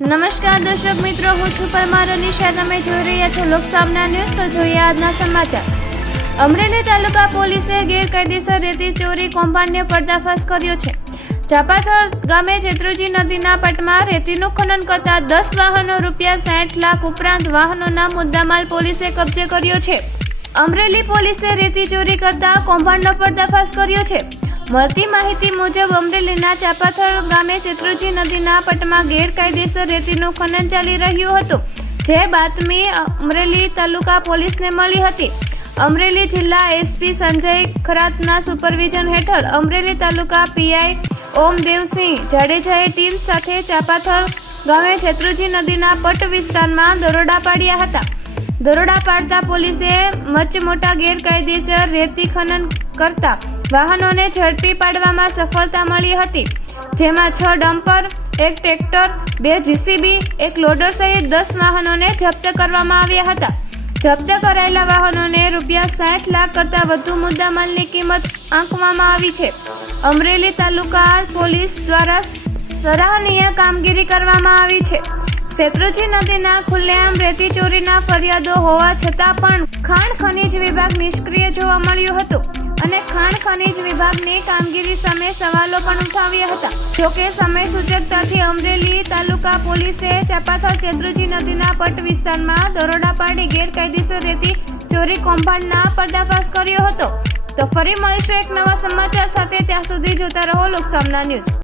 નમસ્કાર દર્શક મિત્રો, હું છું પરમાર અનિશા. તમે જોઈ રહ્યા છો લોકસામના ન્યૂઝ. તો જોઈએ આજના સમાચાર. અમરેલી તાલુકા પોલીસે ગેરકાયદેસર રેતી ચોરી કૌભાંડને પર્દાફાશ કર્યો છે. ચાપાથર ગામે ચેત્રુજી નદીના પટમાં રેતીનું ખનન કરતા દસ વાહનો રૂપિયા સાઠ લાખ ઉપરાંત વાહનોના મુદ્દામાલ પોલીસે કબજે કર્યો છે. અમરેલી પોલીસે રેતી ચોરી કરતા કૌભાંડનો પર્દાફાશ કર્યો છે. મળતી માહિતી મુજબ અમરેલીના ચાપાથળ ગામે ચેત્રુજી નદીના પટમાં ગેરકાયદેસર રેતીનું ખનન ચાલી રહ્યું હતું, જે બાતમી અમરેલી તાલુકા પોલીસને મળી હતી. અમરેલી જિલ્લા એસપી સંજય ખરાતના સુપરવિઝન હેઠળ અમરેલી તાલુકા પીઆઈ ઓમદેવસિંહ જાડેજાએ ટીમ સાથે ચાપાથળ ગામે શેત્રુજી નદીના પટ વિસ્તારમાં દરોડા પાડ્યા હતા. દરોડા પાડતા પોલીસે મચ મોટા ગેરકાયદેસર રેતી ખનન કરતા વાહનોને ઝડપી પાડવામાં સફળતા મળી હતી. જેમાં છ ડમ્પર, એક ટ્રેક્ટર, બે જીસીબી, એક લોડર સહિત દસ વાહનોને જપ્ત કરવામાં આવ્યા હતા. જપ્ત કરાયેલા વાહનોને રૂપિયા સાઠ લાખ કરતાં વધુ મુદ્દામાલની કિંમત આંકવામાં આવી છે. અમરેલી તાલુકા પોલીસ દ્વારા સરાહનીય કામગીરી કરવામાં આવી છે. શેત્રુજી નદીના ખુલ્લેઆમ રેતી ચોરીના ફરિયાદો હોવા છતાં પણ ખાણ ખનીજ વિભાગ નિષ્ક્રિય જોવા મળ્યું હતું અને ખનીજ વિભાગની કામગીરી સામે સવાલો પણ ઉઠાવ્યા હતા. જોકે સમય સૂચકતાથી અમરેલી તાલુકા પોલીસે ચાપાથળ ચેદ્રુજી નદીના પટ વિસ્તારમાં દરોડા પાડી ગેરકાયદેસર રેતી ચોરી કૌભાંડના પર્દાફાશ કર્યો હતો. તો ફરી મળીશું એક નવા સમાચાર સાથે. ત્યાં સુધી જોતા રહો લોકસામના ન્યૂઝ.